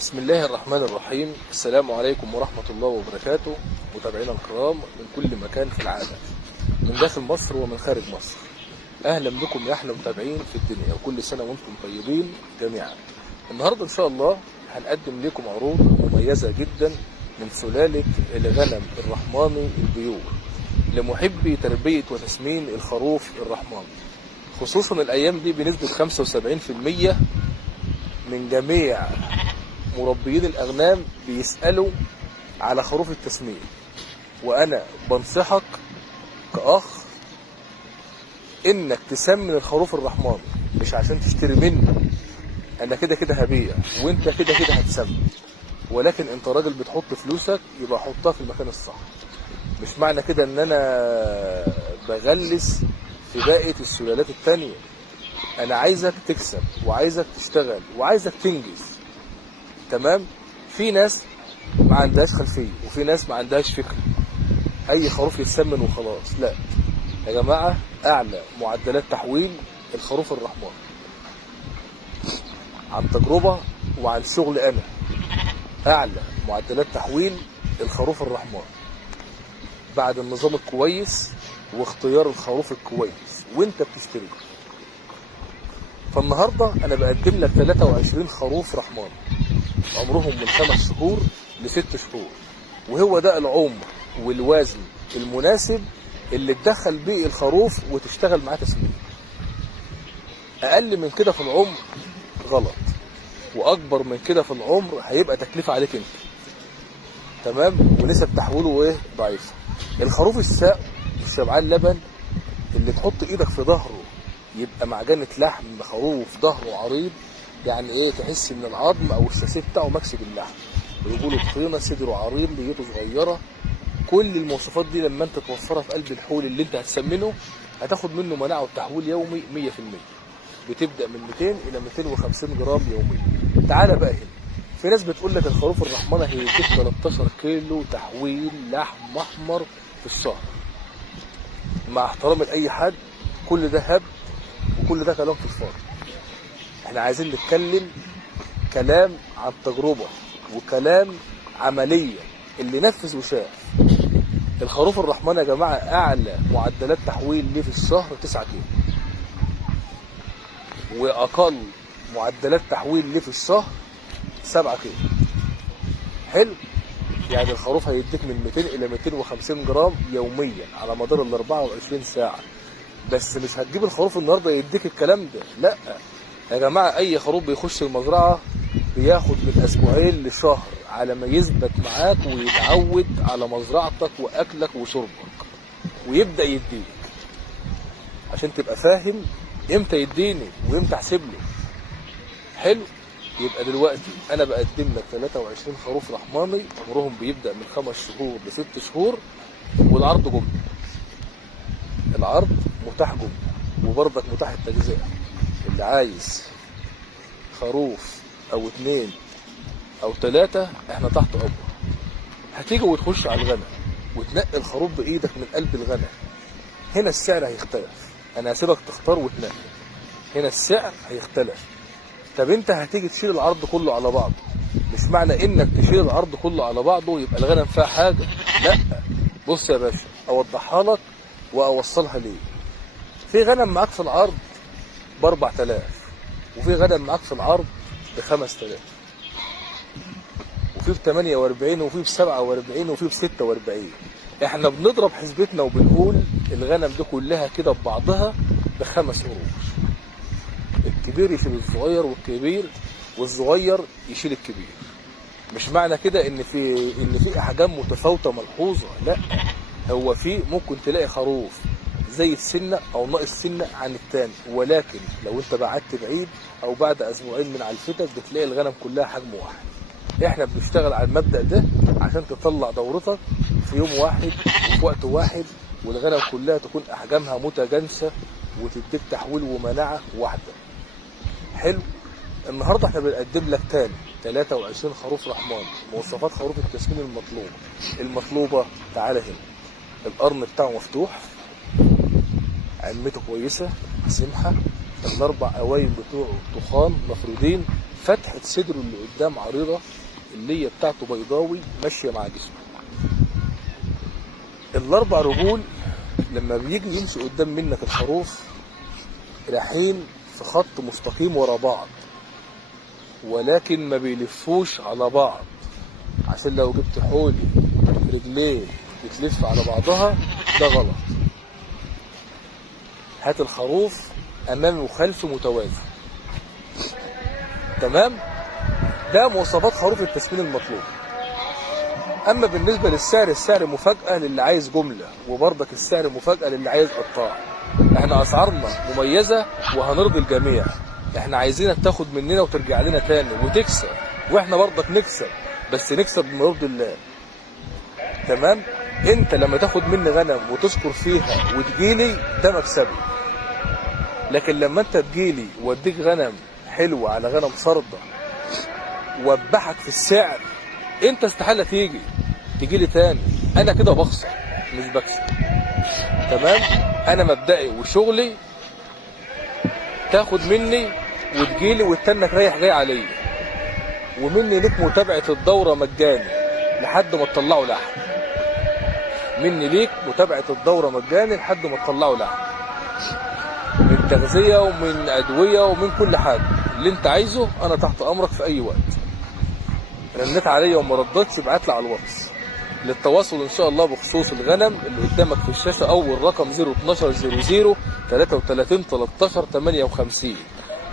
بسم الله الرحمن الرحيم. السلام عليكم ورحمة الله وبركاته، متابعينا الكرام من كل مكان في العالم، من داخل مصر ومن خارج مصر. أهلا بكم يا أحلى متابعين في الدنيا، وكل سنة وأنتم طيبين جميعا. النهاردة إن شاء الله هنقدم لكم عروض مميزة جدا من سلالة الغنم الرحماني البيور لمحبي تربية وتسمين الخروف الرحماني، خصوصا الأيام دي بنسبة 75% من جميع مربيين الأغنام بيسألوا على خروف التسمين. وأنا بنصحك كأخ إنك تسمن الخروف الرحماني، مش عشان تشتري منه، أنا كده كده هبيع وإنت كده كده هتسمن، ولكن إنت راجل بتحط فلوسك يبقى حطها في المكان الصح. مش معنى كده إن أنا بغلس في باقي السلالات التانية. أنا عايزك تكسب وعايزك تشتغل وعايزك تنجز، تمام؟ في ناس ما عندهاش خلفيه وفي ناس ما عندهاش فكره، اي خروف يتسمن وخلاص. لا يا جماعه، اعلى معدلات تحويل الخروف الرحماني عن تجربه وعن شغل انا. اعلى معدلات تحويل الخروف الرحماني بعد النظام الكويس واختيار الخروف الكويس وانت بتشتري. فالنهارده انا بقدم لك 23 خروف رحماني عمرهم من 5 شهور ل6 شهور، وهو ده العمر والوزن المناسب اللي تدخل بيه الخروف وتشتغل معاه تسمين. اقل من كده في العمر غلط، واكبر من كده في العمر هيبقى تكلفه عليك انت، تمام؟ ونسب تحويله ضعيفه. الخروف الساق الشبعان لبن اللي تحط ايدك في ظهره يبقى معجنه لحم، خروف ظهره عريض، يعني تحس ان العظم او الشاسيه بتاعه مكسي باللحم، ويقولوا تخينه، صدره عريض، ليته صغيره. كل المواصفات دي لما انت توفرها في قلب الحول اللي انت هتسمنه هتاخد منه مناعه وتحويل يومي 100%، بتبدا من 200 الى 250 جرام يوميا. تعالى بقى هنا، في ناس بتقول لك الخروف الرحمانه هيديك 13 كيلو تحويل لحم احمر في الشهر. مع احترامي لاي حد، كل ده هبد وكل ده كلام في الفاضي. احنا عايزين نتكلم كلام عن تجربة وكلام عملية، اللي نفذ وشاف. الخروف الرحمن يا جماعة اعلى معدلات تحويل ليه في الشهر 9 كيلو، واقل معدلات تحويل ليه في الشهر 7 كيلو. حلو؟ يعني الخروف هيديك من 200 الى 250 جرام يوميا على مدار ال 24 ساعة. بس مش هتجيب الخروف النهارده يديك الكلام ده، لا يا جماعة. أي خروف بيخش المزرعة بياخد من أسبوعين لشهر على ما يثبت معاك ويتعود على مزرعتك وأكلك وشربك ويبدأ يديك، عشان تبقى فاهم إمتى يديني وإمتى أحسب له. حلو؟ يبقى دلوقتي أنا بقدم لك 23 خروف رحماني عمرهم بيبدأ من 5 شهور ل6 شهور، والعرض جملة. العرض متاح جملة، وبرضك متاح التجزئة. اللي عايز خروف او 2 او 3 احنا تحت امر. هتيجي وتخش على الغنم وتنقي الخروف بايدك من قلب الغنم، هنا السعر هيختلف. انا هسيبك تختار وتنقي، هنا السعر هيختلف. طب انت هتيجي تشيل العرض كله على بعضه، مش معنى انك تشيل العرض كله على بعضه يبقى الغنم فيها حاجه، لا. بص يا باشا، اوضحها لك واوصلها ليه. في غنم معاك في العرض ب4000، وفي غنم معاك في العرض ب5000، وفي ب48، وفي ب47، وفي ب46. احنا بنضرب حسبتنا وبنقول الغنم دي كلها كده ببعضها ب5 قروش. الكبير يشيل الصغير، والصغير يشيل الكبير. مش معنى كده ان في احجام متفاوته ملحوظه، لا. هو في ممكن تلاقي خروف زي السنه او ناقص سنه عن التاني، ولكن لو انت بعدت بعيد او بعد اسبوعين من علفتك بتلاقي الغنم كلها حجم واحد. احنا بنشتغل على المبدأ ده عشان تطلع دورتك في يوم واحد وفي وقت واحد، والغنم كلها تكون احجامها متجانسه وتديك تحويل ومناعه واحده. حلو؟ النهارده احنا بنقدم لك تاني 23 خروف رحماني، مواصفات خروف التسمين المطلوبه. تعالى هنا، القرن بتاعه مفتوح، عمته كويسه سمحه، ال4 قوايم بتوعه تخان مفرودين فتحة صدره اللي قدام عريضة، اللي هي بتاعته بيضاوي ماشية مع جسمه. الاربع رجول لما بيجي يمشي قدام منك الخروف رايحين في خط مستقيم ورا بعض، ولكن ما بيلفوش على بعض، عشان لو جبت حولي رجليه بتلف على بعضها ده غلط. هات الخروف امامي وخلفي متوازي. تمام؟ ده مواصفات خروف التسمين المطلوب. اما بالنسبه للسعر، السعر مفاجاه للي عايز جمله، وبرضك السعر مفاجاه للي عايز قطاع. احنا اسعارنا مميزه وهنرضي الجميع. احنا عايزينك تاخد مننا وترجع لنا تاني وتكسب، واحنا برضك نكسب، بس نكسب بما يرضي الله. تمام؟ انت لما تاخد مني غنم وتشكر فيها وتجيلي ده مكسبي، لكن لما انت تجيلي واديك غنم حلوه على غنم صرده وابحك في السعر، انت استحاله تيجي لي تاني. انا كده بخسر مش بكسب. تمام؟ انا مبدئي وشغلي تاخد مني وتجيلي وتتنك رايح جاي عليا، ومني ليك متابعه الدوره مجاني لحد ما تطلعوا لحم. مني ليك متابعه الدوره مجاني لحد ما تطلعوا لحم، من تغذيه ومن ادويه ومن كل حاجه. اللي انت عايزه انا تحت امرك في اي وقت. رنيت عليا وما ردتش ابعت لي على الواتس. للتواصل ان شاء الله بخصوص الغنم اللي قدامك في الشاشه، اول رقم 012 00 33 13 58،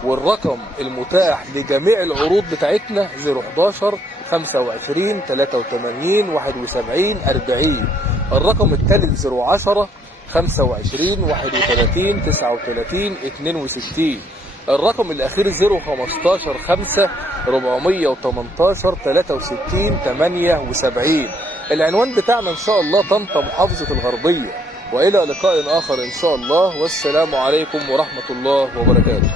والرقم المتاح لجميع العروض بتاعتنا 011 25 83 71 40. الرقم الثالث 010 25 31 39 62. الرقم الاخير 015 5 418 63 78. العنوان بتاعنا ان شاء الله طنطا محافظة الغربية. والى لقاء اخر ان شاء الله، والسلام عليكم ورحمة الله وبركاته.